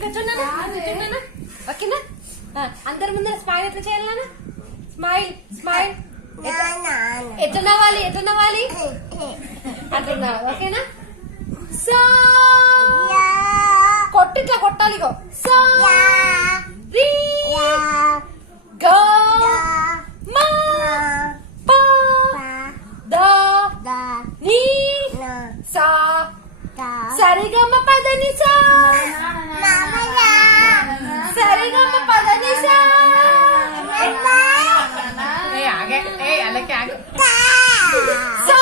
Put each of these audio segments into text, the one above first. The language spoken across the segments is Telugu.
ఇక్కడ చూడనా ఓకేనా? అందరి ముందర స్మైల్ ఎట్లా చేయాలి నాన్న? స్మైల్ స్మైల్ ఎట్లా నవ్వాలి అట్లా ఓకేనా? సో ఇట్లా కొట్టాలి గో. సో రీ గో మా పా దా నీ సా సరిగమ పదని సా సరిగమ పదని సా సో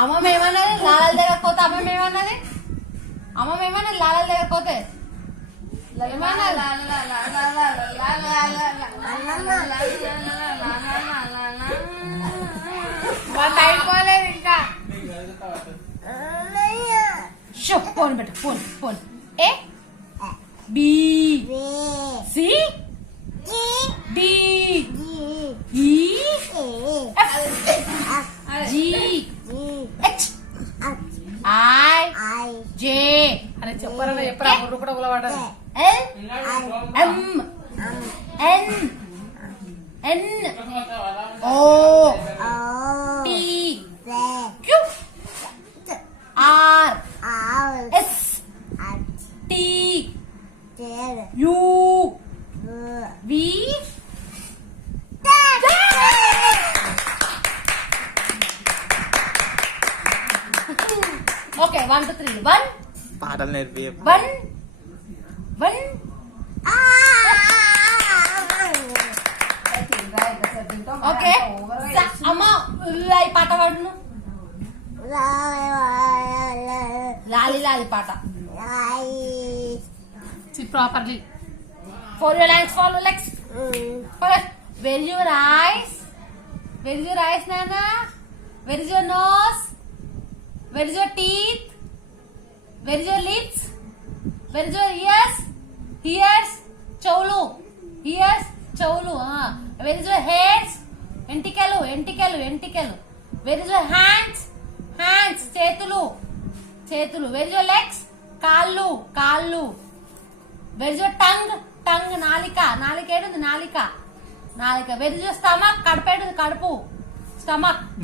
అమ్మ ఏమన్నది? లాలల దగ్గర పోతే అమ్మ ఏమన్నది? లాలల దగ్గర పోతే అయిపోలేదు ఇంకా. ఫోన్ పెట్టు phone. A B C D E F G H I J అని చెప్పరా కూడా వాడాలి. M N N O P Q R S T U V okay 1 2 3 1 పాటలు నేర్పి 1 1 ఓకే అమ్మ ఈ పాట పాడును. లాలి పాట properly. For your legs, follow legs. Where is your eyes? Where is your eyes, Nana? Where is your nose? Where is your teeth? Where is your lips? Where is your ears? Ears, chowlu. Ears, chowlu. Where is your heads? Entikalu. Where is your hands? Chetulu. Where is your legs? Kallu. Where is your tongue? Nalika. Where is your stomach? Kadupu. Stomach.